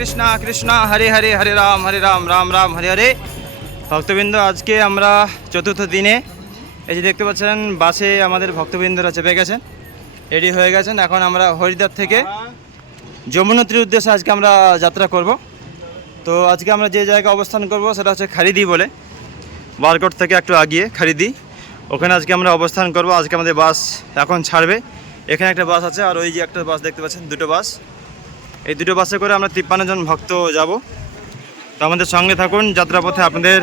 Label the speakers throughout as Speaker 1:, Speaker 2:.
Speaker 1: কৃষ্ণা কৃষ্ণা হরে হরে হরে রাম হরে রাম রাম রাম হরে হরে ভক্তবৃন্দ আজকে আমরা চতুর্থ দিনে এই যে দেখতে পাচ্ছেন বাসে আমাদের ভক্তবৃন্দরা চেপে গেছেন রেডি হয়ে গেছেন এখন আমরা হরিদ্বার থেকে যমুনত্রীর উদ্দেশ্যে আজকে আমরা যাত্রা করব তো আজকে আমরা যে জায়গায় অবস্থান করব সেটা হচ্ছে খারিদি বলে বারকোট থেকে একটু আগিয়ে খারিদি ওখানে আজকে আমরা অবস্থান করব আজকে আমাদের বাস এখন ছাড়বে এখানে একটা বাস আছে আর ওই যে একটা বাস দেখতে পাচ্ছেন দুটো বাস এই দুটো বাসে করে আমরা তিপ্পান্ন জন ভক্ত যাব তো আমাদের সঙ্গে থাকুন যাত্রাপথে আপনাদের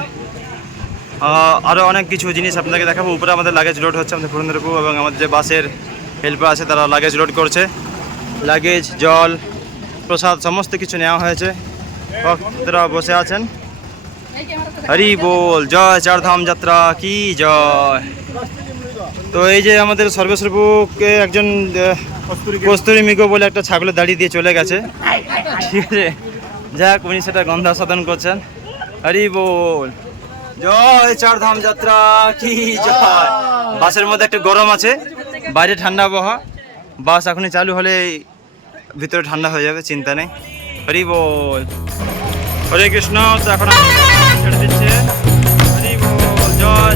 Speaker 1: আরও অনেক কিছু জিনিস আপনাকে দেখাবো উপরে আমাদের লাগেজ লোড হচ্ছে আমাদের পুরন্দরপুর এবং আমাদের যে বাসের হেল্পার আছে তারা লাগেজ লোড করছে লাগেজ জল প্রসাদ সমস্ত কিছু নেওয়া হয়েছে ভক্তরা বসে আছেন হরি বল জয় চারধাম যাত্রা কি জয় তো এই যে আমাদের সর্বস্বরূপকে একজন কস্তুরি মিকো বলে একটা ছাগলের দাঁড়িয়ে দিয়ে চলে গেছে ঠিক আছে যাক উনি সেটা গন্ধা সাধন করছেন হরি বল জয় চারধাম যাত্রা কি জয় বাসের মধ্যে একটা গরম আছে বাইরে ঠান্ডা আবহাওয়া বাস এখনই চালু হলে ভিতরে ঠান্ডা হয়ে যাবে চিন্তা নেই হরি বল হরে কৃষ্ণ তো এখন ছেড়ে দিচ্ছে হরি বল জয়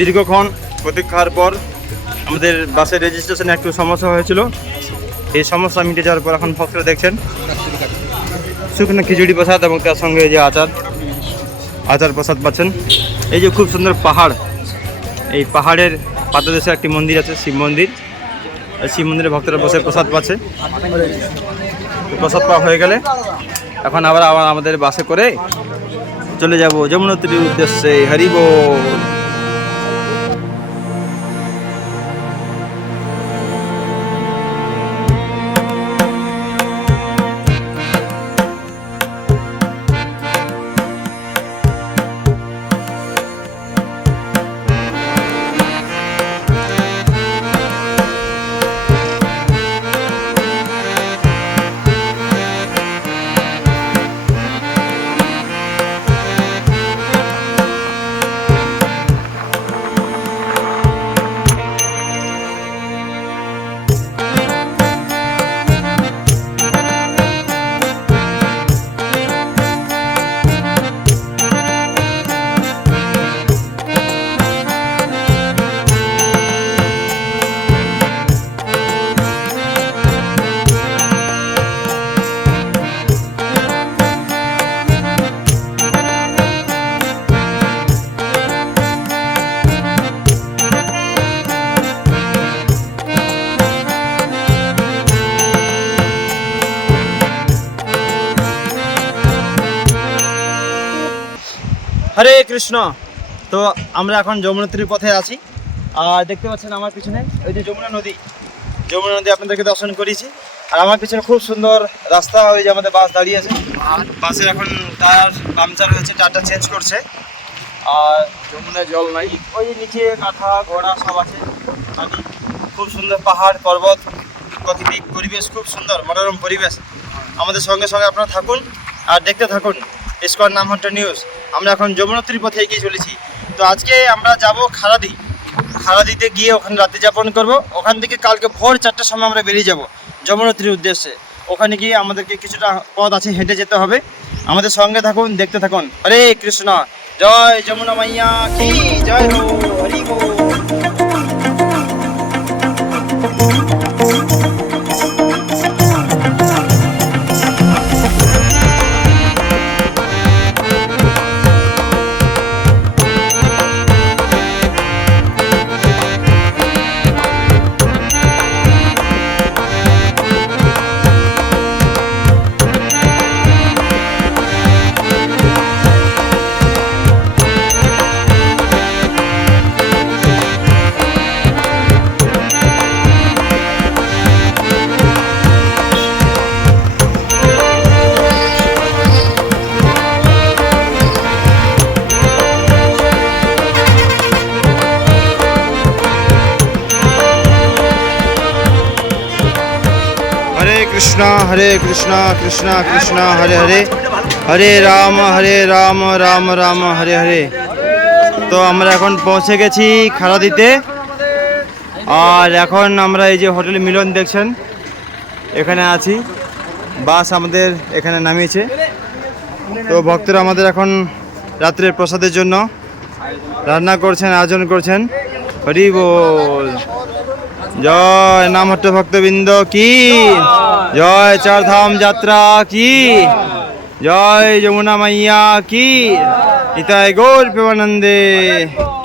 Speaker 1: দীর্ঘক্ষণ প্রতীক্ষার পর আমাদের বাসের রেজিস্ট্রেশনে একটু সমস্যা হয়েছিল এই সমস্যা মিটে যাওয়ার পর এখন ভক্তরা দেখছেন শুকনো খিচুড়ি প্রসাদ এবং তার সঙ্গে যে আচার আচার প্রসাদ পাচ্ছেন এই যে খুব সুন্দর পাহাড় এই পাহাড়ের পাদদেশে একটি মন্দির আছে শিব মন্দির শিব মন্দিরে ভক্তরা বসে প্রসাদ পাচ্ছে প্রসাদ পাওয়া হয়ে গেলে এখন আবার আবার আমাদের বাসে করে চলে যাব যমুনত্রীর উদ্দেশ্যে হরিব হরে কৃষ্ণ তো আমরা এখন যমুনাত্রীর পথে আছি আর দেখতে পাচ্ছেন আমার পিছনে ওই যে যমুনা নদী যমুনা নদী আপনাদেরকে দর্শন করিয়েছি আর আমার পিছনে খুব সুন্দর রাস্তা ওই যে আমাদের বাস দাঁড়িয়ে আছে আর বাসের এখন টায়ার পাংচার হয়েছে টায়ারটা চেঞ্জ করছে আর যমুনায় জল নাই ওই নিচে কাঁথা ঘোড়া সব আছে খুব সুন্দর পাহাড় পর্বত প্রাকৃতিক পরিবেশ খুব সুন্দর মনোরম পরিবেশ আমাদের সঙ্গে সঙ্গে আপনারা থাকুন আর দেখতে থাকুন স্কোয়ার নামহাট্টা নিউজ আমরা এখন যমুনোত্রীর পথে এগিয়ে চলেছি তো আজকে আমরা যাব খারাদি খারাদিতে গিয়ে ওখানে রাতে যাপন করব ওখান থেকে কালকে ভোর চারটার সময় আমরা বেরিয়ে যাব যমুনোত্রীর উদ্দেশ্যে ওখানে গিয়ে আমাদেরকে কিছুটা পথ আছে হেঁটে যেতে হবে আমাদের সঙ্গে থাকুন দেখতে থাকুন হরে কৃষ্ণ জয় যমুনা মাইয়া কি জয় হরি কৃষ্ণ হরে কৃষ্ণা কৃষ্ণা কৃষ্ণ হরে হরে হরে রাম হরে রাম রাম রাম হরে হরে তো আমরা এখন পৌঁছে গেছি খারাদিতে আর এখন আমরা এই যে হোটেল মিলন দেখছেন এখানে আছি বাস আমাদের এখানে নামিয়েছে তো ভক্তরা আমাদের এখন রাত্রের প্রসাদের জন্য রান্না করছেন আয়োজন করছেন হরি বল জয় নাম নামহট্ট ভক্তবৃন্দ কি জয় চারধাম যাত্রা কি জয় যমুনা মাইয়া কি ইতায় গৌর প্রেমানন্দে